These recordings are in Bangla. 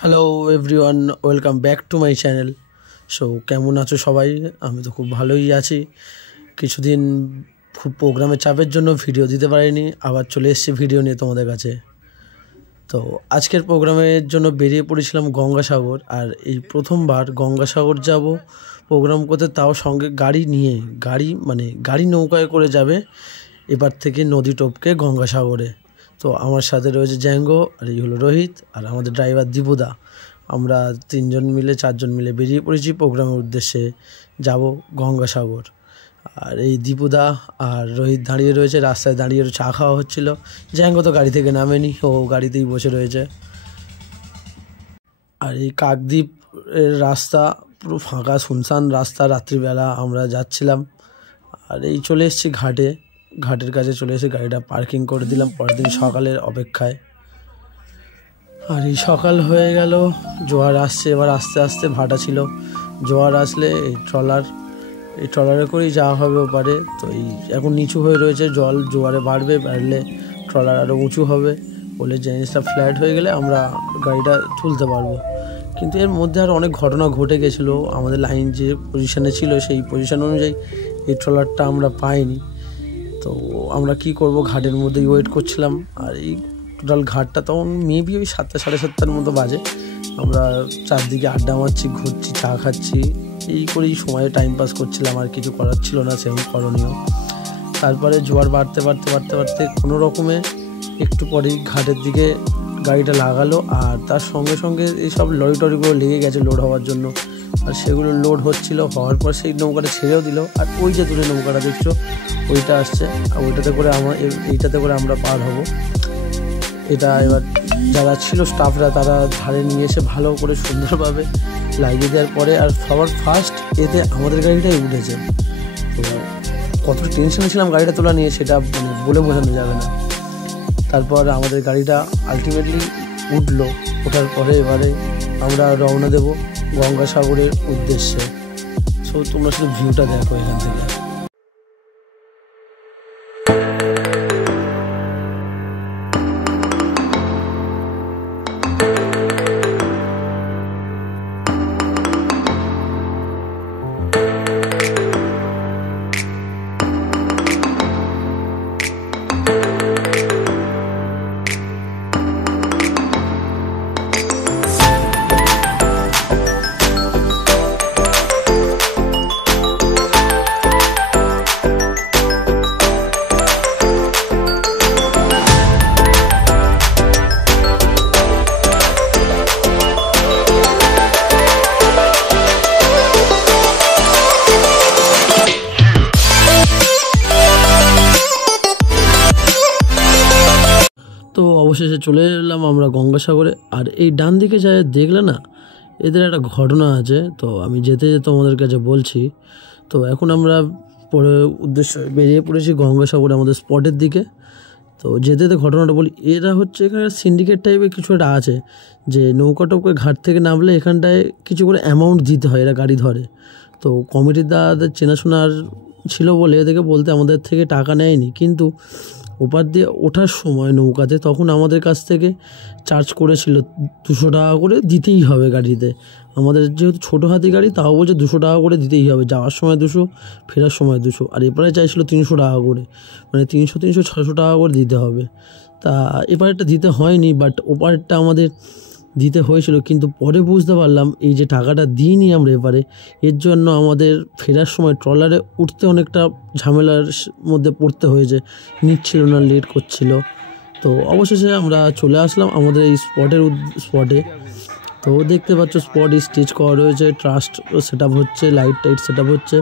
Hello everyone, welcome back to my channel. So কেমন আছো সবাই? আমি তো খুব ভালোই আছি। কিছুদিন খুব প্রোগ্রামের চাপের জন্য ভিডিও দিতে পারিনি, আবার চলে এসেছি ভিডিও নিয়ে তোমাদের কাছে। তো আজকের প্রোগ্রামের জন্য বেরিয়ে পড়েছিলাম গঙ্গাসাগর, আর এই প্রথমবার গঙ্গাসাগর যাব প্রোগ্রাম করতে, তাও সঙ্গে গাড়ি নিয়ে। গাড়ি নৌকায় করে যাবে এবার থেকে নদী টপকে গঙ্গাসাগরে। তো আমার সাথে রয়েছে জ্যাঙ্গো, আর এই হলো রোহিত, আর আমাদের ড্রাইভার দীপুদা। আমরা 4জন মিলে বেরিয়ে পড়েছি প্রোগ্রামের উদ্দেশ্যে, যাব গঙ্গাসাগর। আর এই দীপুদা আর রোহিত দাঁড়িয়ে রয়েছে, রাস্তায় দাঁড়িয়ে চা খাওয়া হচ্ছিল। জ্যাঙ্গো তো গাড়ি থেকে নামেনি, ও গাড়িতেই বসে রয়েছে। আর এই কাকদ্বীপ এর রাস্তা পুরো ফাঁকা, শুনশান রাস্তা। রাত্রিবেলা আমরা যাচ্ছিলাম, আর এই চলে এসেছি ঘাটের কাছে চলে এসে গাড়িটা পার্কিং করে দিলাম পরের দিন সকালের অপেক্ষায়। আর এই সকাল হয়ে গেল, জোয়ার আসছে। এবার আস্তে আস্তে ভাটা ছিল, জোয়ার আসলে এই ট্রলারে করেই যাওয়া হবে ওপারে। তো এই এখন নিচু হয়ে রয়েছে জল, জোয়ারে বাড়লে ট্রলার আরও উঁচু হবে বলে জিনিসটা ফ্ল্যাট হয়ে গেলে আমরা গাড়িটা তুলতে পারবো। কিন্তু এর মধ্যে আর অনেক ঘটনা ঘটে গেছিলো। আমাদের লাইন যে পজিশানে ছিল সেই পজিশান অনুযায়ী এই ট্রলারটা আমরা পাইনি। তো আমরা কি করব, ঘাটের মধ্যেই ওয়েট করছিলাম। আর এই টোটাল ঘাটটা তখন মেবি ওই 7টা সাড়ে 7টার মতো বাজে। আমরা চারদিকে আড্ডা মারছি, ঘুরছি, চা খাচ্ছি, এই করেই সময়ে টাইম পাস করছিলাম। আর কিছু করার ছিল না সেরকম করণীয়। তারপরে জোয়ার বাড়তে কোনো রকমে একটু পরেই ঘাটের দিকে গাড়িটা লাগালো। আর তার সঙ্গে সঙ্গে এইসব লরিগুলো লেগে গেছে লোড হওয়ার জন্য। আর সেগুলো লোড হওয়ার পর সেই নৌকাটা ছেড়েও দিল। আর ওই যে দূরে নৌকাটা দেখছো, ওইটা আসছে, আর এইটাতে করে আমরা পার হব। এটা এবার যারা ছিল স্টাফরা, তারা ধারে নিয়ে এসে ভালো করে সুন্দরভাবে লাগিয়ে দেওয়ার পরে, আর সবার ফার্স্ট এতে আমাদের গাড়িটাই উঠেছে। তো কতটা টেনশনে ছিলাম গাড়িটা তোলা নিয়ে, সেটা বলে বোঝানো যাবে না। তারপর আমাদের গাড়িটা আলটিমেটলি ওঠার পরে এবারে আমরা রওনা দেব গঙ্গাসাগরের উদ্দেশ্যে। সো তোমরা শুধু ভিউটা দেখো এখান থেকে। তো অবশেষে চলে এলাম আমরা গঙ্গাসাগরে। আর এই ডান দিকে যায় দেখলে না, এদের একটা ঘটনা আছে। তো আমি যেতে তোমাদের কাছে বলছি। তো এখন আমরা বেরিয়ে পড়েছি গঙ্গাসাগরে আমাদের স্পটের দিকে। তো যেতে ঘটনাটা বলি, এরা হচ্ছে এখানে সিন্ডিকেট টাইপের কিছু একটা আছে, যে নৌকাটপকে ঘাট থেকে নামলে এখানটায় কিছু করে অ্যামাউন্ট দিতে হয়, এরা গাড়ি ধরে। তো কমিটির দাদাদের চেনাশোনার ছিল বলে এদেরকে বলতে আমাদের থেকে টাকা নেয়নি, কিন্তু ওপার দিয়ে ওঠার সময় নৌকাতে তখন আমাদের কাছ থেকে চার্জ করেছিল 200 টাকা করে দিতেই হবে গাড়িতে। আমাদের যেহেতু ছোটো হাতি গাড়ি, তাও বলছে 200 টাকা করে দিতেই হবে, যাওয়ার সময় 200, ফেরার সময় 200। আর এপারে চাইছিল 300 টাকা করে, 300 600 টাকা করে দিতে হবে। তা এপারেরটা দিতে হয়নি, বাট ওপারেরটা আমাদের দিতে হয়েছিল। কিন্তু পরে বুঝতে পারলাম এই যে টাকাটা দিইনি আমরা এবারে, এর জন্য আমাদের ফেরার সময় ট্রলারে উঠতে অনেকটা ঝামেলার মধ্যে পড়তে হয়েছে, নিচ্ছিল না, লেট করছিল। তো অবশেষে আমরা চলে আসলাম আমাদের এই স্পটে। তো দেখতে পাচ্ছ স্পট স্টেজ করা রয়েছে, ট্রাস্ট সেট আপ হচ্ছে, লাইট সেট আপ হচ্ছে।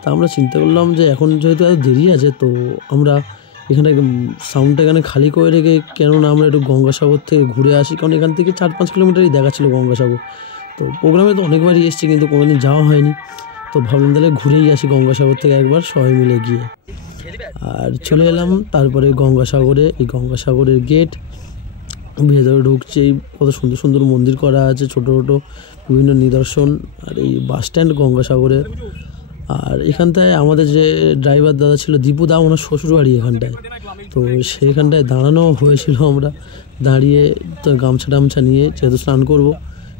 তা আমরা চিন্তা করলাম যে এখন যেহেতু এত দেরি আছে, তো আমরা এখানে সাউন্ডটা এখানে খালি করে রেখে কেননা আমরা একটু গঙ্গাসাগর থেকে ঘুরে আসি, কারণ এখান থেকে 4-5 কিলোমিটারই দেখা ছিল গঙ্গাসাগর। তো প্রোগ্রামে তো অনেকবারই এসেছি, কিন্তু কোনোদিন যাওয়া হয়নি। তো ভাবলাম তাহলে ঘুরেই আসি গঙ্গাসাগর থেকে একবার সবাই মিলে গিয়ে। আর চলে এলাম তারপরে গঙ্গাসাগরে। এই গঙ্গাসাগরের গেট, ভেতরে ঢুকছে, কত সুন্দর সুন্দর মন্দির করা আছে, ছোটো ছোটো বিভিন্ন নিদর্শন। আর এই বাস স্ট্যান্ড গঙ্গাসাগরের। আর এখানটায় আমাদের যে ড্রাইভার দাদা ছিল দীপুদা, ওনার শ্বশুর বাড়ি এখানটায়। তো সেইখানটায় দাঁড়ানো হয়েছিল, আমরা দাঁড়িয়ে তো গামছা টামছা নিয়ে যেহেতু স্নান করব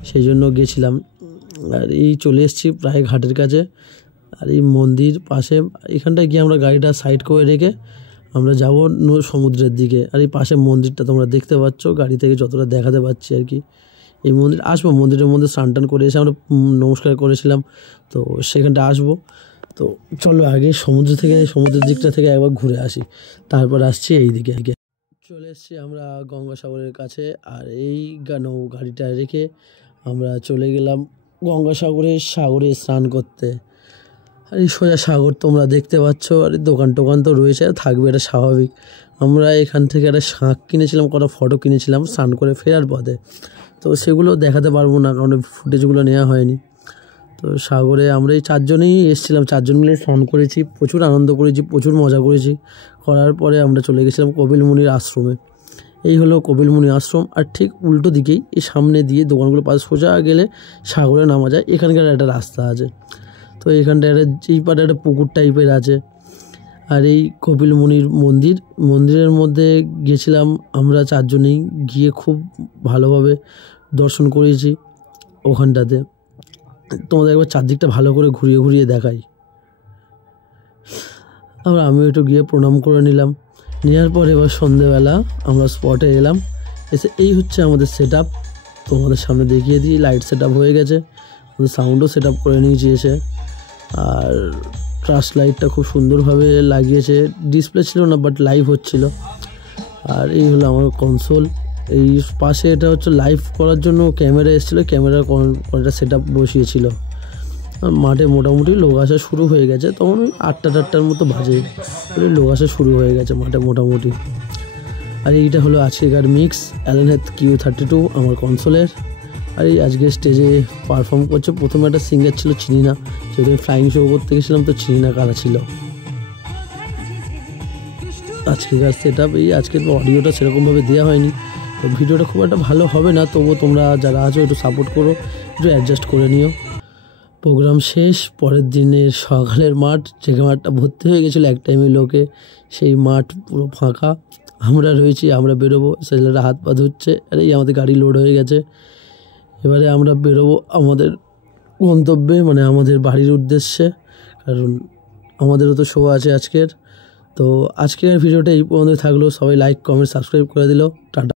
সেই জন্য গেছিলাম। আর এই চলে এসেছি প্রায় ঘাটের কাছে। আর এই মন্দির পাশে এখানটায় গিয়ে আমরা গাড়িটা সাইড করে রেখে আমরা যাব সমুদ্রের দিকে। আর এই পাশে মন্দিরটা তোমরা দেখতে পাচ্ছ, গাড়ি থেকে যতটা দেখাতে পাচ্ছি আর কি। এই মন্দির আসবো, মন্দিরের মধ্যে স্নান টান করে এসে আমরা নমস্কার করেছিলাম, তো সেখানটা আসবো। তো চলো আগে সমুদ্রের দিকটা থেকে একবার ঘুরে আসি, তারপর আসছি এই দিকে। চলে এসেছি আমরা গঙ্গাসাগরের কাছে। আর এই গাড়িটা রেখে আমরা চলে গেলাম সাগরে স্নান করতে। আর এই সোজা সাগর তোমরা দেখতে পাচ্ছ। আর দোকান টোকান তো রয়েছে, থাকবে, এটা স্বাভাবিক। আমরা এখান থেকে একটা শাঁখ কিনেছিলাম, কটা ফটো কিনেছিলাম স্নান করে ফেরার পথে, তো সেগুলো দেখাতে পারবো না কারণ ফুটেজগুলো নেওয়া হয়নি। তো সাগরে আমরা এই 4 জনেই এসেছিলাম, 4 জন মিলে স্নান করেছি, প্রচুর আনন্দ করেছি, প্রচুর মজা করেছি। করার পরে আমরা চলে গেছিলাম কপিল মুনির আশ্রমে। এই হলো কপিল মুনির আশ্রম। আর ঠিক উল্টো দিকেই এই সামনে দিয়ে দোকানগুলো পাশে সোজা গেলে সাগরে নামা যায়, এখানকার একটা রাস্তা আছে। তো এখানটা এই পারে একটা পুকুর টাইপের আছে। আর এই কপিল মুনির মন্দিরের মধ্যে গেছিলাম আমরা 4 জনেই, গিয়ে খুব ভালোভাবে দর্শন করেছি ওখানটাতে। তোমাদের একবার চারদিকটা ভালো করে ঘুরিয়ে দেখাই। আমিও একটু গিয়ে প্রণাম করে নিলাম। নেওয়ার পরে এবার সন্ধেবেলা আমরা স্পটে এলাম। এসে এই হচ্ছে আমাদের সেট আপ, তোমাদের সামনে দেখিয়ে দিই। লাইট সেট আপ হয়ে গেছে, আমাদের সাউন্ডও সেট আপ করে নিয়েছি এসে। আর ট্রাস লাইটটা খুব সুন্দরভাবে লাগিয়েছে, ডিসপ্লে ছিল না বাট লাইভ হচ্ছিল। আর এই হলো আমার কনসোল। এই পাশে এটা হচ্ছে লাইভ করার জন্য ক্যামেরা এসেছিলো, ক্যামেরার কয়েকটা সেট আপ বসিয়েছিল। মাঠে মোটামুটি লোক আসা শুরু হয়ে গেছে, তখন 8টার মতো বাজে, লোক আসা শুরু হয়ে গেছে মাঠে মোটামুটি। আর এইটা হলো আজকেকার মিক্স অ্যালেনহেড Q32 আমার কনসোলের। আর এই আজকে স্টেজে পারফর্ম করছে। প্রথমে একটা সিঙ্গার ছিল, চিনি না, সেদিন ফ্লাইং শো করতে গেছিলাম, তো চিনি না কারা ছিল। আজকেকার সেট আপ এই, আজকের অডিওটা সেরকমভাবে দেওয়া হয়নি, তো ভিডিওটা খুব একটা ভালো হবে না, তবুও তোমরা যারা আছো একটু সাপোর্ট করো, একটু অ্যাডজাস্ট করে নিও। প্রোগ্রাম শেষ, পরের দিনের সকালের মাঠ, যে মাঠটা ভর্তি হয়ে গেছিলো এক টাইমে লোকে, সেই মাঠ পুরো ফাঁকা। আমরা রয়েছি, আমরা বেরোবো, ছেলেরা হাত পা ধুচ্ছে। আর এই আমাদের গাড়ি লোড হয়ে গেছে। এবারে আমরা বেরোবো আমাদের গন্তব্যে, মানে আমাদের বাড়ির উদ্দেশ্যে, কারণ আমাদেরও তো শো আছে আজকের। তো আজকের ভিডিওটা এই পর্যন্ত থাকলো। সবাই লাইক, কমেন্ট, সাবস্ক্রাইব করে দিল। টাটা।